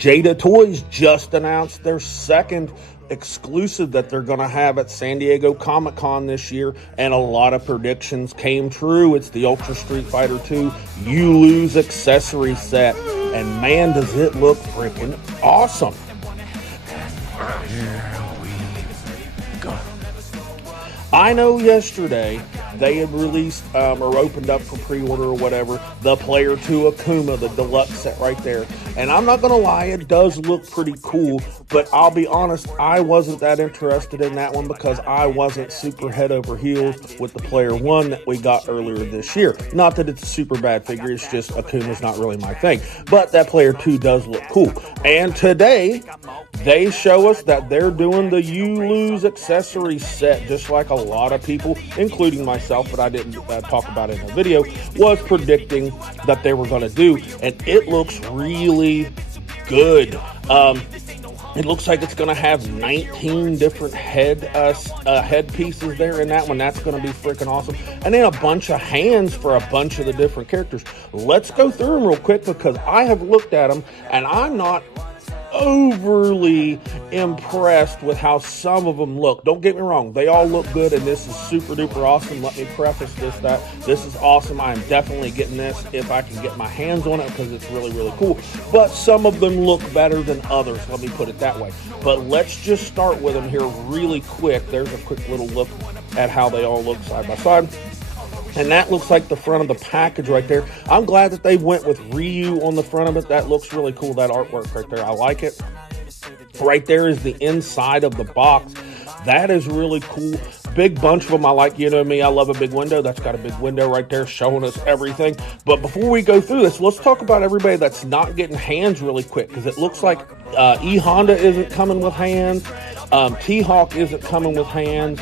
Jada Toys just announced their second exclusive that they're going to have at San Diego Comic-Con this year, and a lot of predictions came true. It's the Ultra Street Fighter 2 You Lose accessory set, and man, does it look freaking awesome. Here we go. I know yesterday they had released or opened up for pre-order or whatever the Player 2 Akuma, the deluxe set right there. And I'm not going to lie, it does look pretty cool, but I'll be honest, I wasn't that interested in that one because I wasn't super head over heels with the Player 1 that we got earlier this year. Not that it's a super bad figure, it's just Akuma's not really my thing. But that Player 2 does look cool. And today, they show us that they're doing the You Lose accessory set, just like a lot of people, including myself, but I didn't talk about it in the video, was predicting that they were going to do. And it looks really good. It looks like it's going to have 19 different head pieces there in that one. That's going to be freaking awesome. And then a bunch of hands for a bunch of the different characters. Let's go through them real quick because I have looked at them and I'm not overly impressed with how some of them look. Don't get me wrong, they all look good and this is super duper awesome. Let me preface this is awesome. I am definitely getting this if I can get my hands on it because it's really, really cool. But some of them look better than others, let me put it that way. But let's just start with them here really quick. There's a quick little look at how they all look side by side. And that looks like the front of the package right there. I'm glad that they went with Ryu on the front of it. That looks really cool, that artwork right there. I like it. Right there is the inside of the box. That is really cool. Big bunch of them. I like, you know me, I love a big window. That's got a big window right there showing us everything. But before we go through this, let's talk about everybody that's not getting hands really quick, because it looks like E-Honda isn't coming with hands. T-Hawk isn't coming with hands.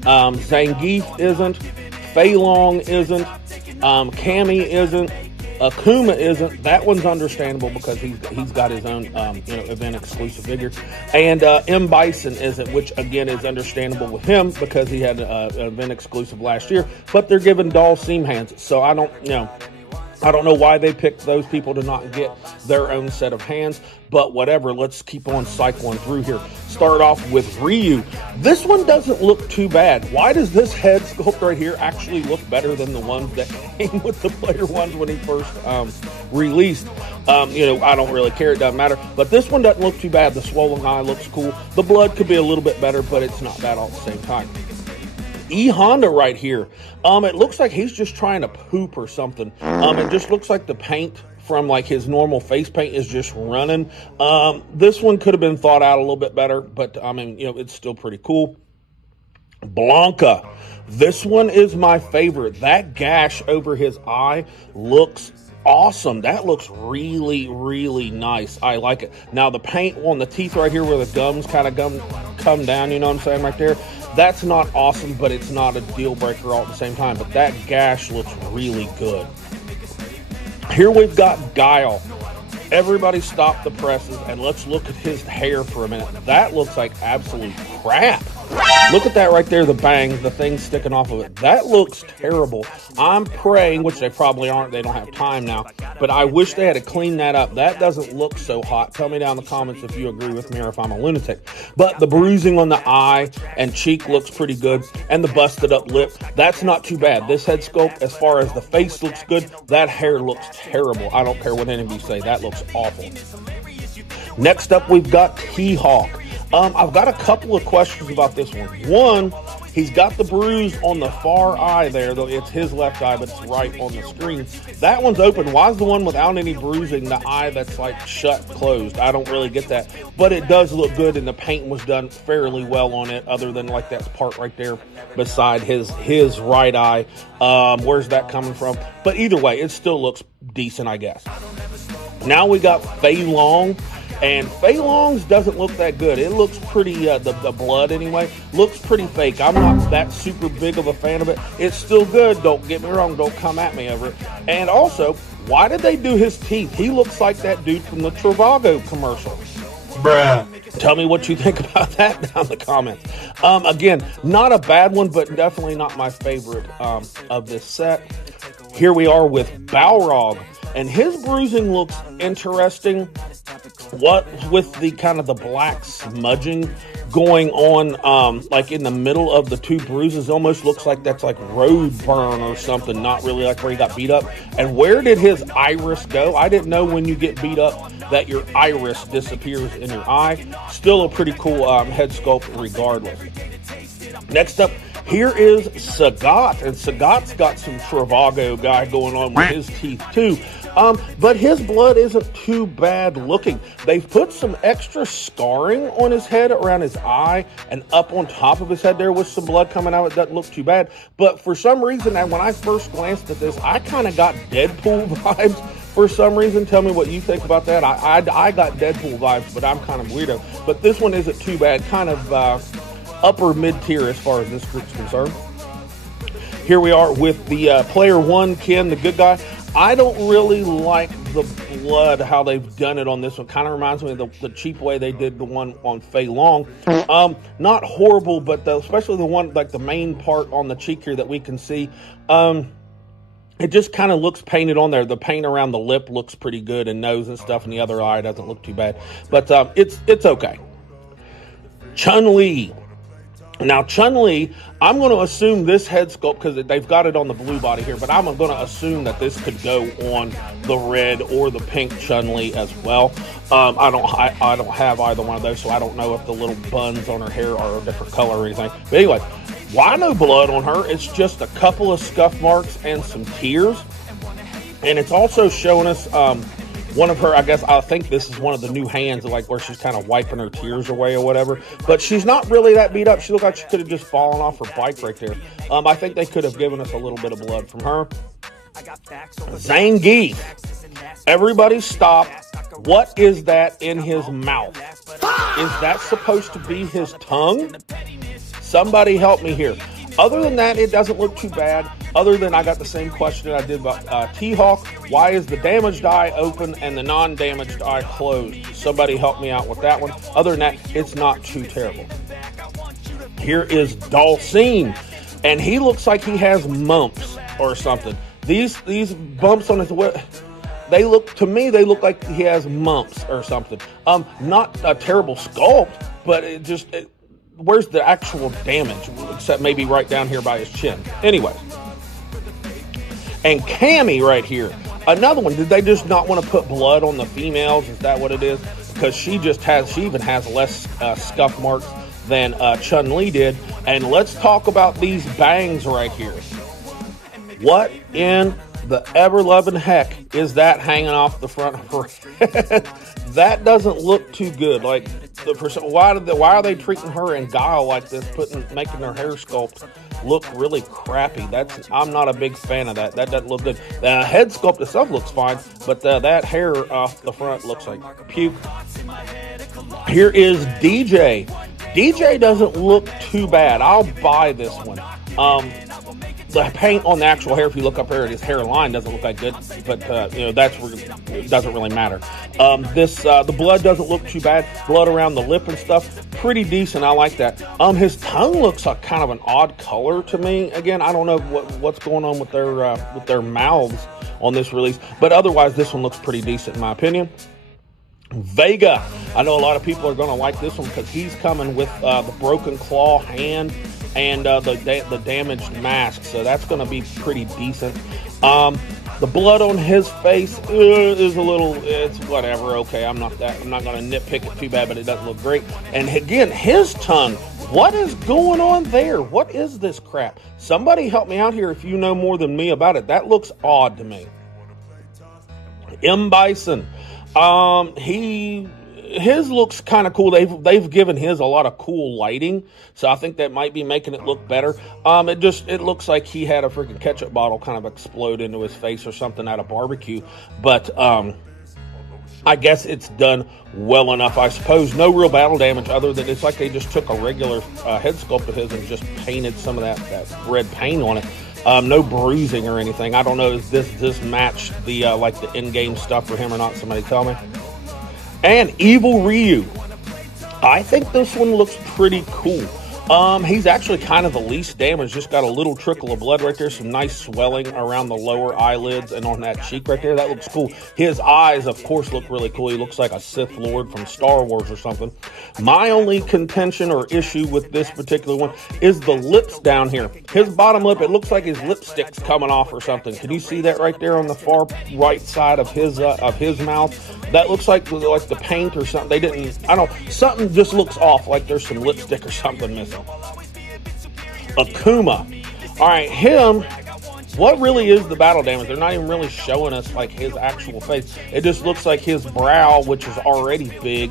Zangief isn't. Fei Long isn't, Cammy isn't, Akuma isn't. That one's understandable because he's got his own event exclusive figure, and M Bison isn't, which again is understandable with him because he had an event exclusive last year. But they're giving doll seam hands, so I don't know why they picked those people to not get their own set of hands, but whatever. Let's keep on cycling through here. Start off with Ryu. This one doesn't look too bad. Why does this head sculpt right here actually look better than the ones that came with the Player ones when he first released? I don't really care. It doesn't matter. But this one doesn't look too bad. The swollen eye looks cool. The blood could be a little bit better, but it's not bad all at the same time. E-Honda right here. It looks like he's just trying to poop or something. It just looks like the paint from like his normal face paint is just running. This one could have been thought out a little bit better, but it's still pretty cool. Blanca. This one is my favorite. That gash over his eye looks awesome. That looks really, really nice. I like it. Now the paint on the teeth right here where the gums kind of come down, you know what I'm saying, right there. That's not awesome, but it's not a deal breaker all at the same time. But that gash looks really good. Here we've got Guile. Everybody stop the presses and let's look at his hair for a minute. That looks like absolute crap. Look at that right there, the bang, the thing sticking off of it. That looks terrible. I'm praying, which they probably aren't, they don't have time now, but I wish they had to clean that up. That doesn't look so hot. Tell me down in the comments if you agree with me or if I'm a lunatic. But the bruising on the eye and cheek looks pretty good, and the busted up lip, that's not too bad. This head sculpt, as far as the face looks good, that hair looks terrible. I don't care what anybody say, that looks awful. Next up, we've got T-Hawk. I've got a couple of questions about this one. One, he's got the bruise on the far eye there, though it's his left eye, but it's right on the screen. That one's open. Why is the one without any bruising, the eye that's like shut, closed? I don't really get that. But it does look good, and the paint was done fairly well on it, other than like that part right there beside his right eye. Where's that coming from? But either way, it still looks decent, I guess. Now we got Fei Long. And Fei Long's doesn't look that good. It looks pretty, the blood anyway, looks pretty fake. I'm not that super big of a fan of it. It's still good, don't get me wrong, don't come at me over it. And also, why did they do his teeth? He looks like that dude from the Travago commercial. Bruh. Tell me what you think about that down in the comments. Again, not a bad one, but definitely not my favorite of this set. Here we are with Balrog. And his bruising looks interesting. what with the kind of the black smudging going on, like in the middle of the two bruises, almost looks like that's like road burn or something, not really like where he got beat up. And where did his iris go? I didn't know when you get beat up that your iris disappears in your eye. Still a pretty cool head sculpt regardless. Next up, here is Sagat, and Sagat's got some Travago guy going on with his teeth too. But his blood isn't too bad looking. They've put some extra scarring on his head around his eye and up on top of his head there with some blood coming out. It doesn't look too bad. But for some reason, when I first glanced at this, I kind of got Deadpool vibes for some reason. Tell me what you think about that. I got Deadpool vibes, but I'm kind of weirdo. But this one isn't too bad. Kind of upper mid-tier as far as this group's concerned. Here we are with the player one, Ken, the good guy. I don't really like the blood, how they've done it on this one. Kind of reminds me of the cheap way they did the one on Fei Long. Not horrible, but especially the one, like the main part on the cheek here that we can see. It just kind of looks painted on there. The paint around the lip looks pretty good, and nose and stuff, and the other eye doesn't look too bad. But it's okay. Chun-Li. Now, Chun-Li, I'm going to assume this head sculpt, because they've got it on the blue body here, but I'm going to assume that this could go on the red or the pink Chun-Li as well. I don't have either one of those, so I don't know if the little buns on her hair are a different color or anything. But anyway, why no blood on her? It's just a couple of scuff marks and some tears. And it's also showing us one of her, I think this is one of the new hands, like where she's kind of wiping her tears away or whatever. But she's not really that beat up. She looked like she could have just fallen off her bike right there. I think they could have given us a little bit of blood from her. Zangief. Everybody stop. What is that in his mouth? Is that supposed to be his tongue? Somebody help me here. Other than that, it doesn't look too bad. Other than I got the same question that I did about T-Hawk. Why is the damaged eye open and the non-damaged eye closed? Somebody help me out with that one. Other than that, it's not too terrible. Here is Dhalsim, and he looks like he has mumps or something. These bumps on his they look like he has mumps or something. Not a terrible sculpt, but where's the actual damage? Except maybe right down here by his chin. Anyway. And Cammy right here. Another one. Did they just not want to put blood on the females? Is that what it is? Because she even has less scuff marks than Chun-Li did. And let's talk about these bangs right here. What in the ever-loving heck is that hanging off the front of her head? That doesn't look too good. Like, why are they treating her and Guile like this, making her hair sculpt look really crappy? I'm not a big fan of that. That doesn't look good. The head sculpt itself looks fine, but that hair off the front looks like puke. Here is DJ. DJ doesn't look too bad. I'll buy this one. The paint on the actual hair, if you look up here at his hairline, doesn't look that good, but that's where it doesn't really matter. The blood doesn't look too bad. Blood around the lip and stuff, pretty decent. I like that. His tongue looks like kind of an odd color to me. Again, I don't know what's going on with their mouths on this release, but otherwise, this one looks pretty decent in my opinion. Vega. I know a lot of people are going to like this one because he's coming with the broken claw hand and the damaged mask, so that's going to be pretty decent. The blood on his face is it's whatever. Okay, I'm not going to nitpick it too bad, but it doesn't look great. And again, his tongue. What is going on there? What is this crap? Somebody help me out here if you know more than me about it. That looks odd to me. M. Bison. His looks kind of cool. They've given his a lot of cool lighting, so I think that might be making it look better. It looks like he had a freaking ketchup bottle kind of explode into his face or something at a barbecue. But I guess it's done well enough, I suppose. No real battle damage other than it's like they just took a regular head sculpt of his and just painted some of that red paint on it. No bruising or anything. I don't know if this match the in-game stuff for him or not. Somebody tell me. And Evil Ryu. I think this one looks pretty cool. He's actually kind of the least damaged. Just got a little trickle of blood right there. Some nice swelling around the lower eyelids and on that cheek right there. That looks cool. His eyes, of course, look really cool. He looks like a Sith Lord from Star Wars or something. My only contention or issue with this particular one is the lips down here. His bottom lip, it looks like his lipstick's coming off or something. Can you see that right there on the far right side of his mouth? That looks like the paint or something. They didn't, I don't, something just looks off, like there's some lipstick or something missing. Akuma. All right, him, what really is the battle damage? They're not even really showing us like his actual face. It just looks like his brow, which is already big,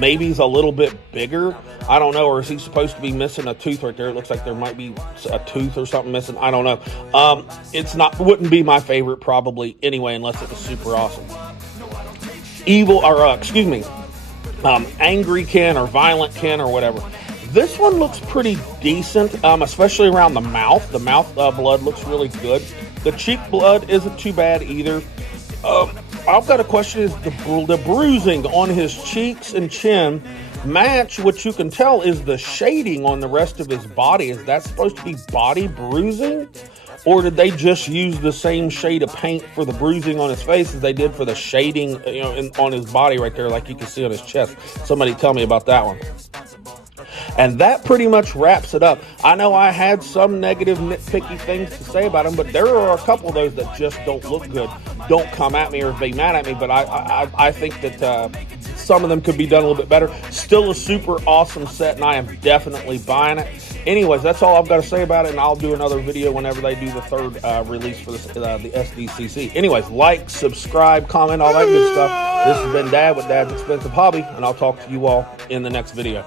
maybe he's a little bit bigger. I don't know. Or is he supposed to be missing a tooth right there? It looks like there might be a tooth or something missing. I don't know. It's not, wouldn't be my favorite probably anyway, unless it was super awesome. Angry Ken or Violent Ken or whatever. This one looks pretty decent, especially around the mouth. The mouth blood looks really good. The cheek blood isn't too bad either. I've got a question: is the bruising on his cheeks and chin match what you can tell is the shading on the rest of his body? Is that supposed to be body bruising? Or did they just use the same shade of paint for the bruising on his face as they did for the shading, on his body right there, like you can see on his chest? Somebody tell me about that one. And that pretty much wraps it up. I know I had some negative, nitpicky things to say about him, but there are a couple of those that just don't look good. Don't come at me or be mad at me, but I think that some of them could be done a little bit better. Still a super awesome set, and I am definitely buying it. Anyways, that's all I've got to say about it, and I'll do another video whenever they do the third release for this, the SDCC. Anyways, like, subscribe, comment, all that good stuff. This has been Dad with Dad's Expensive Hobby, and I'll talk to you all in the next video.